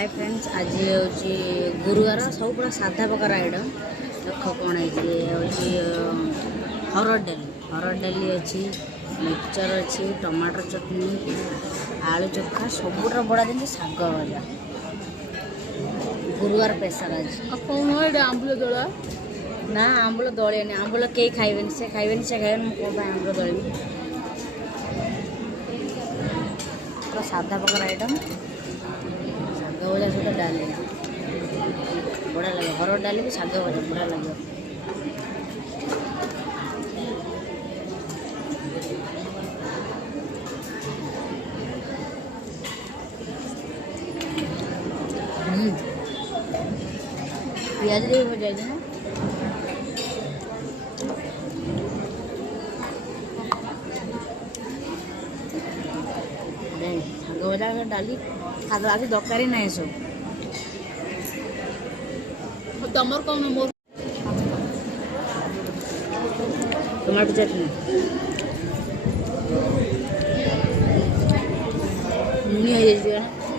hi friends, आज हूँ गुरुवार सब पूरा साधा प्रकार आइटम देख कौन है हरड़ डाली अच्छी मिक्सचर अच्छी टमाटर चटनी आलू चोखा सबुठ बड़ा दिन शाग भजा गुरुवार स्पेशल आज आंबुल दला ना आंबुल दलिए आंबुल कई खाइबेनि से खाइबेनि कौन आंबुल दलिबी पूरा साधा प्रकार आइटम शाग भजा सहित डाली बढ़िया लगे हरड़ डाली भी शाग भजा बढ़िया लगे पियाज भी भजा है शाग भजा डाली खाद आज दरकारी ना सब तमर कौन मोर टमाटो चटनी लुणी हो जाए